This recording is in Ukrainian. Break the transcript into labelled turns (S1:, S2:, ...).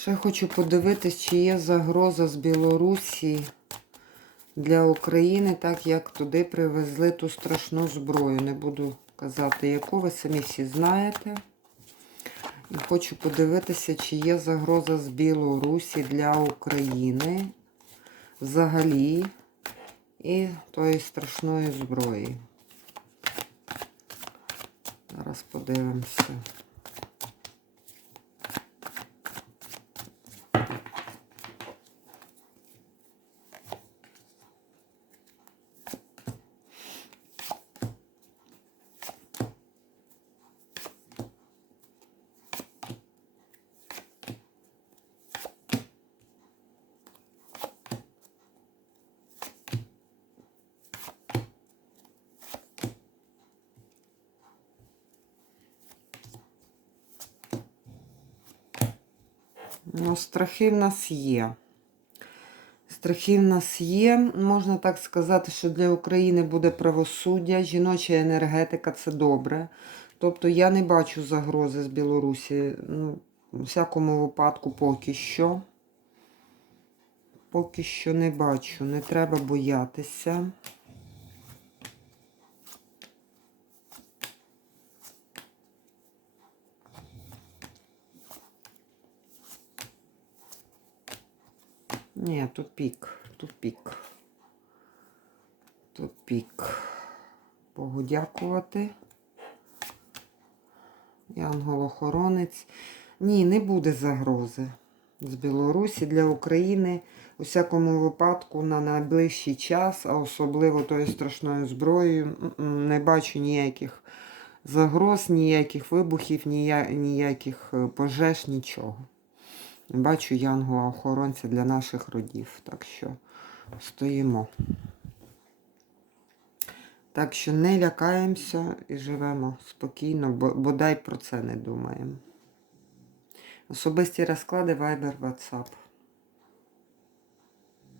S1: Ще хочу подивитись, чи є загроза з Білорусі для України, так як туди привезли ту страшну зброю. Не буду казати, яку ви самі всі знаєте. І хочу подивитися, чи є загроза з Білорусі для України взагалі і тої страшної зброї. Зараз подивимося. Ну, страхи в нас є. Страхи в нас є. Можна так сказати, що для України буде правосуддя, жіноча енергетика це добре. Тобто я не бачу загрози з Білорусі. Ну, у всякому випадку поки що. Поки що не бачу. Не треба боятися. Ні, тупік, тупік. Тупік. Богу дякувати. Янгол-охоронець. Ні, не буде загрози з Білорусі для України. У всякому випадку на найближчий час, а особливо тою страшною зброєю, не бачу ніяких загроз, ніяких вибухів, ніяких е, пожеж, нічого. Бачу янгола-охоронця для наших родів. Так що стоїмо. Так що не лякаємося і живемо спокійно, бо бодай про це не думаємо. Особисті розклади Viber, WhatsApp.